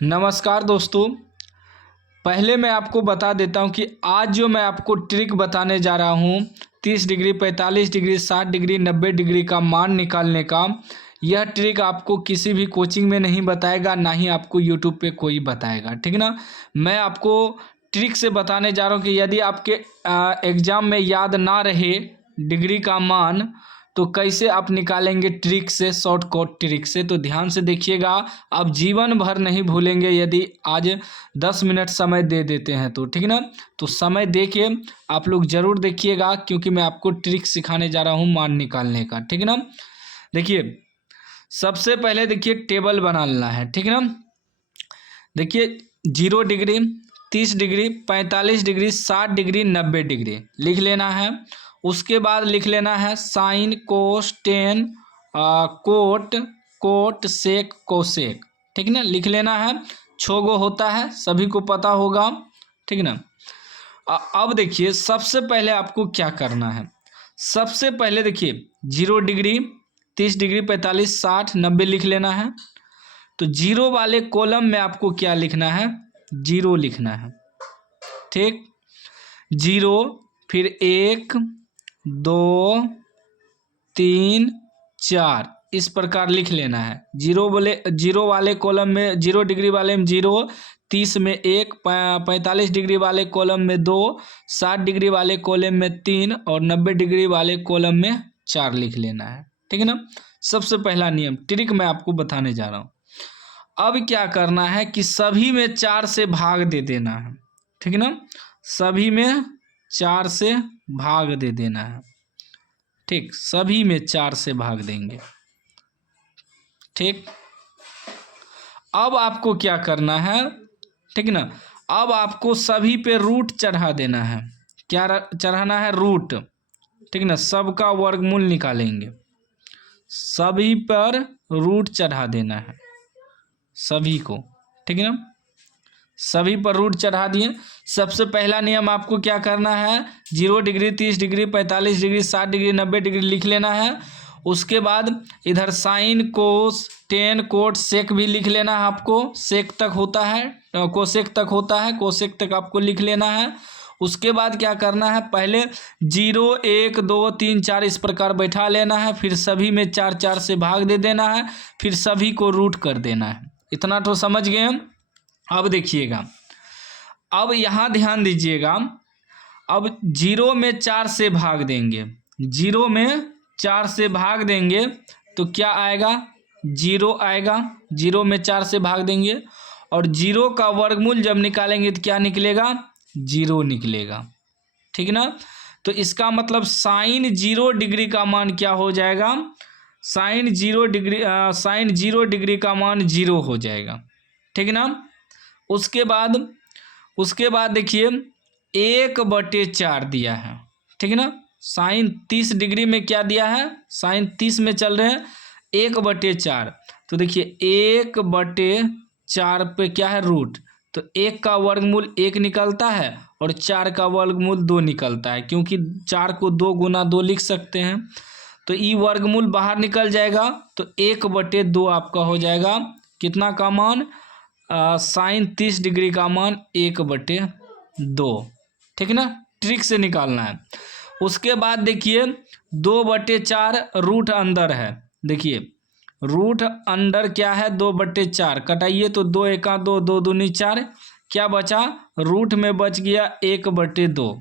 नमस्कार दोस्तों। पहले मैं आपको बता देता हूं कि आज जो मैं आपको ट्रिक बताने जा रहा हूं 30 डिग्री 45 डिग्री 60 डिग्री 90 डिग्री का मान निकालने का, यह ट्रिक आपको किसी भी कोचिंग में नहीं बताएगा, ना ही आपको यूट्यूब पे कोई बताएगा। ठीक ना। मैं आपको ट्रिक से बताने जा रहा हूं कि यदि आपके एग्ज़ाम में याद ना रहे डिग्री का मान तो कैसे आप निकालेंगे ट्रिक से, शॉर्टकट ट्रिक से। तो ध्यान से देखिएगा, आप जीवन भर नहीं भूलेंगे यदि आज 10 मिनट समय दे देते हैं तो। ठीक ना। तो समय दे के आप लोग ज़रूर देखिएगा, क्योंकि मैं आपको ट्रिक सिखाने जा रहा हूँ मान निकालने का। ठीक ना। देखिए, सबसे पहले देखिए टेबल बना लेना है। ठीक ना। देखिए 0 degree 30 degree 45 degree 60 degree 90 degree लिख लेना है। उसके बाद लिख लेना है sine cos tan cot cot sec cosec. ठीक ना, लिख लेना है। 6 गो होता है, सभी को पता होगा। ठीक ना। अब देखिए सबसे पहले आपको क्या करना है। सबसे पहले देखिए 0 डिग्री 30 डिग्री 45 60 90 लिख लेना है। तो 0 वाले कॉलम में आपको क्या लिखना है, 0 लिखना है। ठीक, 0 फिर 1 2 3 4 इस प्रकार लिख लेना है। 0 वाले कॉलम में 0 डिग्री वाले में 0, 30 में 1, 45 डिग्री वाले कॉलम में 2, 60 डिग्री वाले कॉलम में 3 और 90 डिग्री वाले कॉलम में 4 लिख लेना है। ठीक है ना। सबसे पहला नियम ट्रिक मैं आपको बताने जा रहा हूँ। अब क्या करना है कि सभी में 4 से भाग दे देना है। ठीक है ना। सभी में 4 से भाग दे देना है। ठीक, सभी में 4 से भाग देंगे। ठीक, अब आपको क्या करना है, ठीक ना। अब आपको सभी पे रूट चढ़ा देना है। क्या चढ़ाना है, रूट। ठीक ना, सबका वर्गमूल निकालेंगे, सभी पर रूट चढ़ा देना है, सभी को। ठीक है ना, सभी पर रूट चढ़ा दिए। सबसे पहला नियम आपको क्या करना है, 0 degree 30 degree 45 degree 60 degree 90 degree लिख लेना है। उसके बाद इधर sine cos tan cot sec भी लिख लेना है आपको। सेक तक होता है, कोसेक तक होता है, कोसेक तक आपको लिख लेना है। उसके बाद क्या करना है, पहले 0 1 2 3 4 इस प्रकार बैठा लेना है। फिर सभी में 4 4 से भाग दे देना है। फिर सभी को रूट कर देना है। इतना तो समझ गए हम। अब देखिएगा, अब यहाँ ध्यान दीजिएगा। अब 0 में 4 से भाग देंगे, 0 में 4 से भाग देंगे तो क्या आएगा, 0 आएगा। 0 में 4 से भाग देंगे और 0 का वर्गमूल जब निकालेंगे तो क्या निकलेगा, 0 निकलेगा। ठीक ना। तो इसका मतलब साइन 0 डिग्री का मान क्या हो जाएगा, साइन 0 डिग्री का मान 0 हो जाएगा। ठीक ना। उसके बाद देखिए 1/4 दिया है। ठीक है ना। साइन 30 डिग्री में क्या दिया है, साइन 30 में चल रहे हैं, 1/4। तो देखिए 1/4 पे क्या है, रूट। तो 1 का वर्गमूल 1 निकलता है और 4 का वर्गमूल 2 निकलता है, क्योंकि 4 को 2 गुना 2 लिख सकते हैं। तो ई वर्गमूल बाहर निकल जाएगा, तो 1/2 आपका हो जाएगा कितना का मान, साइन 30 डिग्री का मान 1/2। ठीक ना, ट्रिक से निकालना है। उसके बाद देखिए 2/4 रूट अंदर है। देखिए रूट अंदर क्या है, 2/4 कटाइए तो 2 एका 2 2 दूनी 4, क्या बचा, रूट में बच गया 1/2।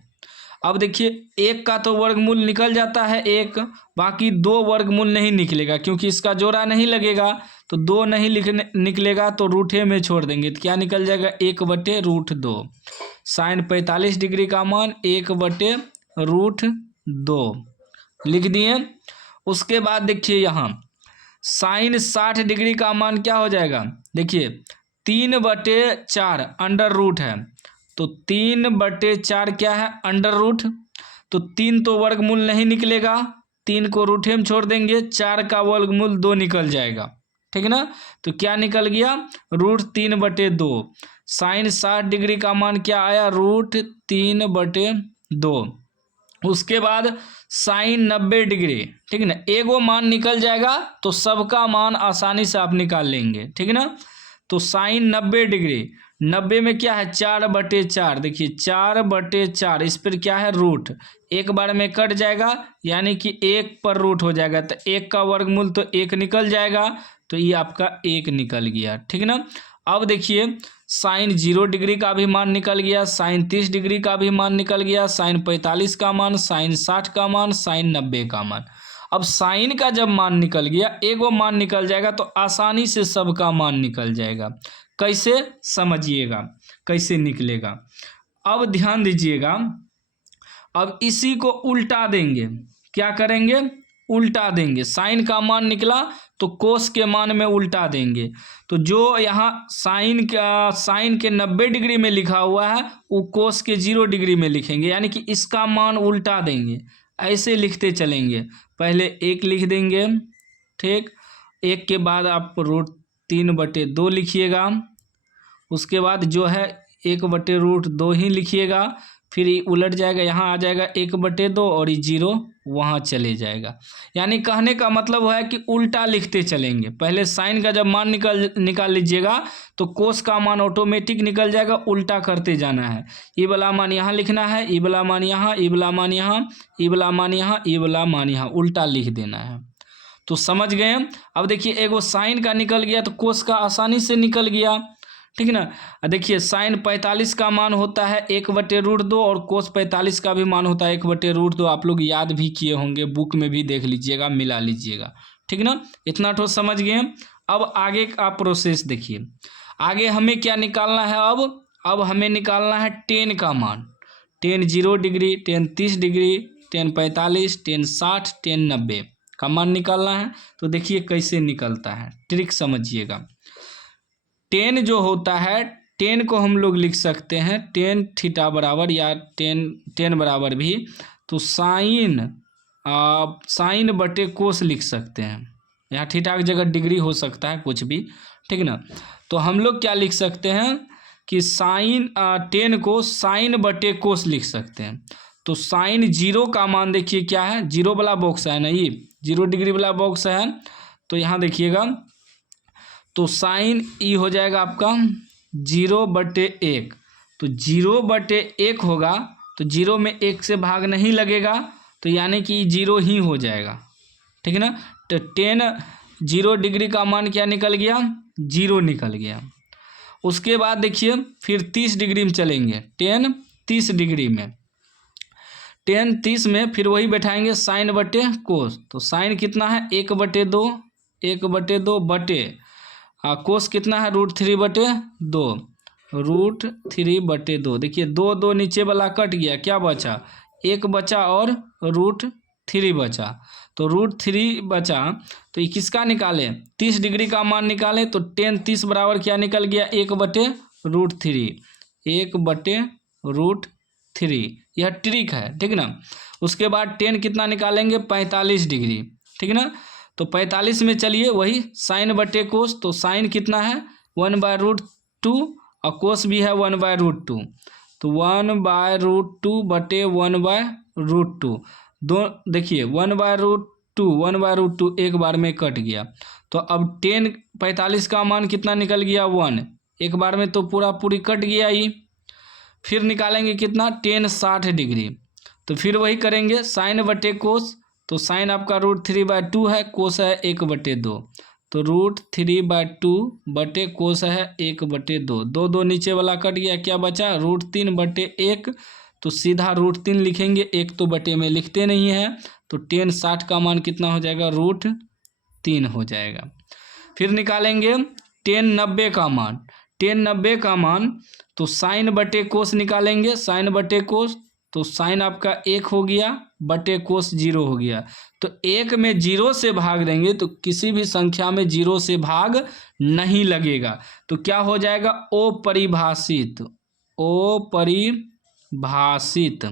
अब देखिए 1 का तो वर्गमूल निकल जाता है 1, बाकी 2 वर्गमूल नहीं निकलेगा, क्योंकि इसका जोड़ा नहीं लगेगा। तो 2 नहीं निकलेगा तो रूठे में छोड़ देंगे, तो क्या निकल जाएगा, 1/√2। साइन 45 डिग्री का मान 1/√2 लिख दिए। उसके बाद देखिए यहाँ साइन 60 डिग्री का मान क्या हो जाएगा, देखिए 3/4 अंडर रूट है, तो 3/4 क्या है, अंडर रूट। तो 3 तो वर्गमूल नहीं निकलेगा, 3 को रूठे में छोड़ देंगे, 4 का वर्गमूल 2 निकल जाएगा। ठीक है ना। तो क्या निकल गया, √3/2। साइन 60 डिग्री का मान क्या आया, √3/2। उसके बाद साइन 90 डिग्री, ठीक है ना, एगो मान निकल जाएगा तो सबका मान आसानी से आप निकाल लेंगे। ठीक है ना। तो साइन 90 डिग्री, 90 में क्या है 4/4, देखिए 4/4, इस पर क्या है रूट, एक बार में कट जाएगा यानी कि 1 पर रूट हो जाएगा, तो 1 का वर्गमूल तो 1 निकल जाएगा, तो ये आपका 1 निकल गया, ठीक ना। अब देखिए साइन 0 डिग्री का भी मान निकल गया, साइन 30 डिग्री का भी मान निकल गया, साइन 45 का मान, साइन 60 का मान, साइन 90 का मान। अब साइन का जब मान निकल गया, एगो मान निकल जाएगा तो आसानी से सबका मान निकल जाएगा। कैसे समझिएगा कैसे निकलेगा। अब ध्यान दीजिएगा, अब इसी को उल्टा देंगे, क्या करेंगे उल्टा देंगे, साइन का मान निकला तो कोस के मान में उल्टा देंगे, तो जो यहाँ साइन के 90 डिग्री में लिखा हुआ है वो कोस के 0 डिग्री में लिखेंगे, यानी कि इसका मान उल्टा देंगे, ऐसे लिखते चलेंगे। पहले 1 लिख देंगे, ठीक, 1 के बाद आप √3/2 लिखिएगा, उसके बाद जो है 1/√2 ही लिखिएगा, फिर ये उलट जाएगा, यहाँ आ जाएगा 1/2 और ये 0 वहाँ चले जाएगा। यानी कहने का मतलब है कि उल्टा लिखते चलेंगे। पहले साइन का जब मान निकाल लीजिएगा तो कोस का मान ऑटोमेटिक निकल जाएगा, उल्टा करते जाना है। ये वाला मान यहाँ लिखना है, ये वाला मान यहाँ, ये वाला मान यहाँ, ये वाला मान यहाँ, ये वाला मान यहाँ, उल्टा लिख देना है। तो समझ गए। अब देखिए एगो साइन का निकल गया तो कोस का आसानी से निकल गया, ठीक ना। देखिए साइन 45 का मान होता है 1/√2 और कोस 45 का भी मान होता है 1/√2। आप लोग याद भी किए होंगे, बुक में भी देख लीजिएगा, मिला लीजिएगा, ठीक ना। इतना तो समझ गए। अब आगे का प्रोसेस देखिए, आगे हमें क्या निकालना है। अब हमें निकालना है टेन का मान, ten 0 degree, ten 30 degree, ten 45, ten 60, ten 90 का मान निकालना है। तो देखिए कैसे निकलता है, ट्रिक समझिएगा। टेन जो होता है, टेन को हम लोग लिख सकते हैं टेन थीटा बराबर, या टेन बराबर भी तो साइन बटे कोस लिख सकते हैं। यहाँ थीटा की जगह डिग्री हो सकता है, कुछ भी, ठीक ना। तो हम लोग क्या लिख सकते हैं कि टेन को साइन बटे कोस लिख सकते हैं। तो साइन 0 का मान देखिए क्या है, 0 वाला बॉक्स है ना, ये 0 डिग्री वाला बॉक्स है, तो यहाँ देखिएगा, तो साइन ई हो जाएगा आपका 0/1, तो 0/1 होगा, तो 0 में 1 से भाग नहीं लगेगा, तो यानी कि 0 ही हो जाएगा, ठीक है ना। तो टेन 0 डिग्री का मान क्या निकल गया, 0 निकल गया। उसके बाद देखिए फिर 30 डिग्री में चलेंगे, टेन 30 डिग्री में, टेन 30 में फिर वही बैठाएंगे साइन बटे कोस, तो साइन कितना है 1/2, 1/2 बटे कोस कितना है √3/2, √3/2। देखिए 2 नीचे वाला कट गया, क्या बचा 1 बचा और √3 बचा, तो √3 बचा, तो ये किसका निकाले 30 डिग्री का मान निकाले, तो टेन 30 बराबर क्या निकल गया 1/√3, 1/√3। यह ट्रिक है, ठीक ना। उसके बाद टेन कितना निकालेंगे 45 डिग्री, ठीक ना। तो 45 में चलिए वही साइन बटे कोस, तो साइन कितना है 1/√2 और कोस भी है 1/√2, तो 1/√2 बटे 1/√2, दो देखिए 1/√2 एक बार में कट गया। तो अब टेन 45 का मान कितना निकल गया 1, एक बार में तो पूरी कट गया ही। फिर निकालेंगे कितना टेन 60 डिग्री, तो फिर वही करेंगे साइन बटे कोस, तो साइन आपका √3/2 है, कोस है 1/2, तो √3/2 बटे कोस है 1/2, 2 नीचे वाला कट गया, क्या बचा √3/1, तो सीधा √3 लिखेंगे, 1 तो बटे में लिखते नहीं है, तो टेन 60 का मान कितना हो जाएगा √3 हो जाएगा। फिर निकालेंगे टेन 90 का मान, टेन 90 का मान, तो साइन बटे कोस निकालेंगे, साइन बटे कोस, तो साइन आपका 1 हो गया बटे कोस 0 हो गया, तो 1 में 0 से भाग देंगे तो किसी भी संख्या में 0 से भाग नहीं लगेगा, तो क्या हो जाएगा अपरिभाषित, अपरिभाषित,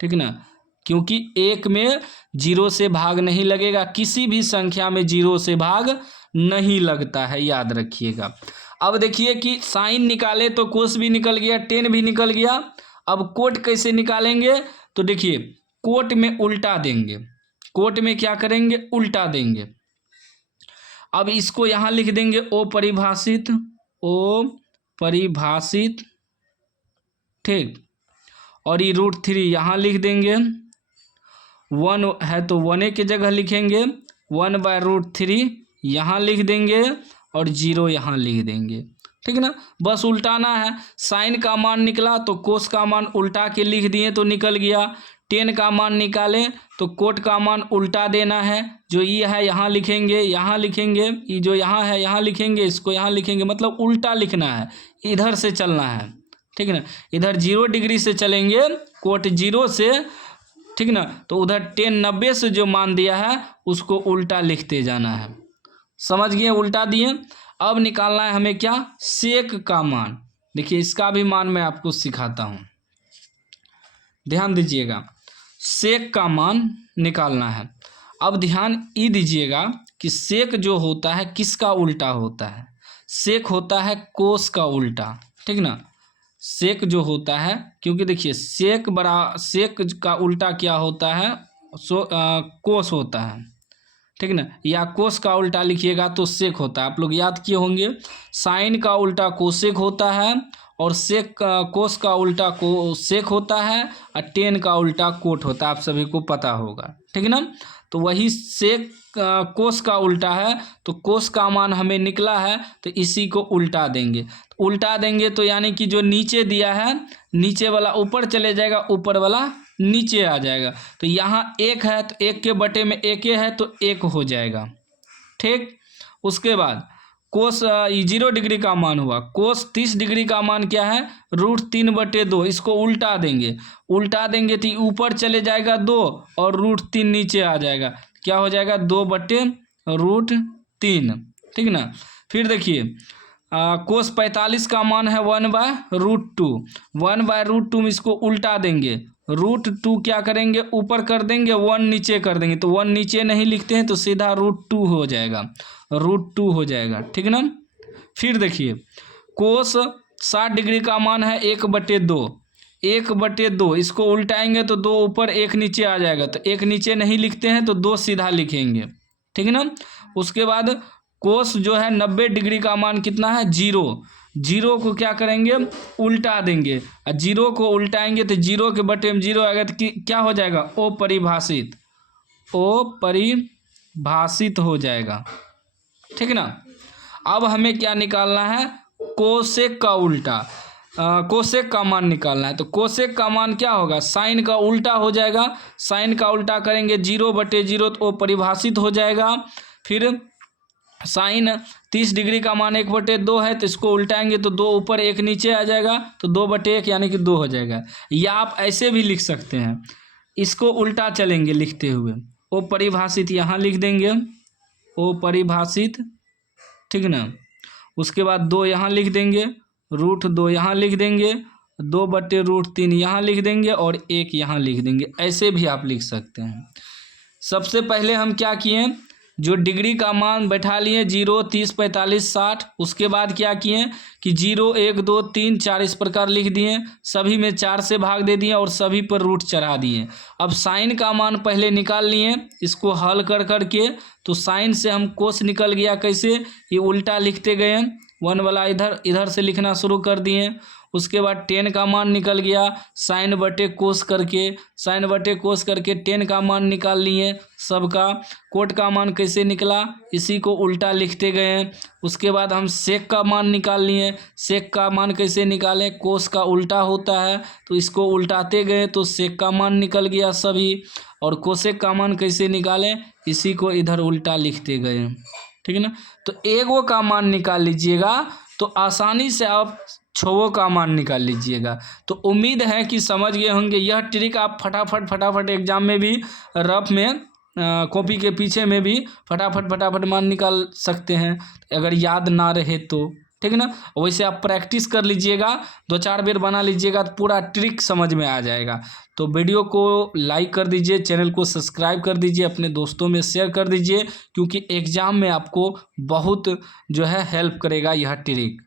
ठीक ना, क्योंकि 1 में 0 से भाग नहीं लगेगा, किसी भी संख्या में 0 से भाग नहीं लगता है, याद रखिएगा। अब देखिए कि साइन निकाले तो कोस भी निकल गया, टेन भी निकल गया। अब कोट कैसे निकालेंगे, तो देखिए कोट में उल्टा देंगे, कोट में क्या करेंगे उल्टा देंगे। अब इसको यहाँ लिख देंगे अपरिभाषित, ओ परिभाषित, ठीक। और ये √3 यहाँ लिख देंगे, 1 है तो 1 की जगह लिखेंगे, 1/√3 यहाँ लिख देंगे और 0 यहाँ लिख देंगे, ठीक ना। बस उल्टाना है। साइन का मान निकला तो कोस का मान उल्टा के लिख दिए तो निकल गया। टेन का मान निकालें तो कोट का मान उल्टा देना है। जो ये है यहाँ लिखेंगे, यहाँ लिखेंगे, ये जो यहाँ है यहाँ लिखेंगे, इसको यहाँ लिखेंगे, मतलब उल्टा लिखना है, इधर से चलना है, ठीक ना। इधर 0 डिग्री से चलेंगे, कोट 0 से, ठीक ना। तो उधर टेन 90 से जो मान दिया है उसको उल्टा लिखते जाना है। समझ गए, उल्टा दिए। अब निकालना है हमें क्या, सेक का मान। देखिए इसका भी मान मैं आपको सिखाता हूँ, ध्यान दीजिएगा। सेक का मान निकालना है। अब ध्यान ये दीजिएगा कि सेक जो होता है किसका उल्टा होता है, सेक होता है कोस का उल्टा, ठीक ना। सेक जो होता है, क्योंकि देखिए सेक का उल्टा क्या होता है, कोस होता है, ठीक ना। या कोस का उल्टा लिखिएगा तो सेक होता है। आप लोग याद किए होंगे, साइन का उल्टा कोसेक होता है और कोस का उल्टा सेक होता है और टेन का उल्टा कोट होता है, आप सभी को पता होगा, ठीक ना। तो वही सेक कोस का उल्टा है, तो कोस का मान हमें निकला है तो इसी को उल्टा देंगे। तो उल्टा देंगे तो यानी कि जो नीचे दिया है, नीचे वाला ऊपर चले जाएगा, ऊपर वाला नीचे आ जाएगा। तो यहाँ 1 है तो 1 के बटे में 1 है तो 1 हो जाएगा, ठीक। उसके बाद कोस 0 डिग्री का मान हुआ, कोस 30 डिग्री का मान क्या है, √3/2। इसको उल्टा देंगे, उल्टा देंगे तो ऊपर चले जाएगा 2 और √3 नीचे आ जाएगा, क्या हो जाएगा 2/√3, ठीक ना। फिर देखिए कोस 45 का मान है 1/√2, 1/√2 में इसको उल्टा देंगे, √2 क्या करेंगे, ऊपर कर देंगे, 1 नीचे कर देंगे, तो 1 नीचे नहीं लिखते हैं तो सीधा √2 हो जाएगा, √2 हो जाएगा, ठीक ना। फिर देखिए कोस 60 डिग्री का मान है 1/2, 1/2 इसको उल्टाएंगे तो 2 ऊपर 1 नीचे आ जाएगा, तो 1 नीचे नहीं लिखते हैं तो 2 सीधा लिखेंगे, ठीक ना। उसके बाद कोस जो है 90 डिग्री का मान कितना है, 0, 0 को क्या करेंगे, उल्टा देंगे, और 0 को उल्टाएंगे तो 0 के बटे में 0 आएगा तो क्या हो जाएगा, अपरिभाषित, अपरिभाषित हो जाएगा, ठीक ना। अब हमें क्या निकालना है, कोसेक का उल्टा, कोसेक का मान निकालना है। तो कोसेक का मान क्या होगा, साइन का उल्टा हो जाएगा, साइन का उल्टा करेंगे 0/0 तो अपरिभाषित हो जाएगा। फिर साइन 30 डिग्री का मान 1/2 है तो इसको उल्टाएंगे तो 2 ऊपर 1 नीचे आ जाएगा, तो 2/1 यानी कि 2 हो जाएगा। या आप ऐसे भी लिख सकते हैं, इसको उल्टा चलेंगे लिखते हुए, ओ परिभाषित यहाँ लिख देंगे, ओ परिभाषित, ठीक ना। उसके बाद 2 यहाँ लिख देंगे, √2 यहाँ लिख देंगे, 2/√3 यहाँ लिख देंगे और 1 यहाँ लिख देंगे। ऐसे भी आप लिख सकते हैं। सबसे पहले हम क्या किए, जो डिग्री का मान बैठा लिए 0, 30, 45, 60। उसके बाद क्या किए कि 0, 1, 2, 3, 4 इस प्रकार लिख दिए, सभी में 4 से भाग दे दिए और सभी पर रूट चढ़ा दिए। अब साइन का मान पहले निकाल लिए, इसको हल कर करके, तो साइन से हम कोस निकल गया, कैसे, ये उल्टा लिखते गए, 1 वाला इधर से लिखना शुरू कर दिए। उसके बाद टेन का मान निकल गया, साइन बटे कोस करके, साइन बटे कोस करके टेन का मान निकाल लिए सबका। कोट का मान कैसे निकला, इसी को उल्टा लिखते गए। उसके बाद हम सेक का मान निकाल लिए, सेक का मान कैसे निकालें, कोस का उल्टा होता है तो इसको उल्टाते गए तो सेक का मान निकल गया सभी। और कोसेक का मान कैसे निकालें, इसी को इधर उल्टा लिखते गए, ठीक है ना। तो एगो का मान निकाल लीजिएगा तो आसानी से आप 6 का मान निकाल लीजिएगा। तो उम्मीद है कि समझ गए होंगे। यह ट्रिक आप फटाफट एग्जाम में भी, रफ में, कॉपी के पीछे में भी फटाफट मान निकाल सकते हैं अगर याद ना रहे तो, ठीक है ना। वैसे आप प्रैक्टिस कर लीजिएगा, 2-4 बार बना लीजिएगा तो पूरा ट्रिक समझ में आ जाएगा। तो वीडियो को लाइक कर दीजिए, चैनल को सब्सक्राइब कर दीजिए, अपने दोस्तों में शेयर कर दीजिए, क्योंकि एग्ज़ाम में आपको बहुत जो है हेल्प करेगा यह ट्रिक।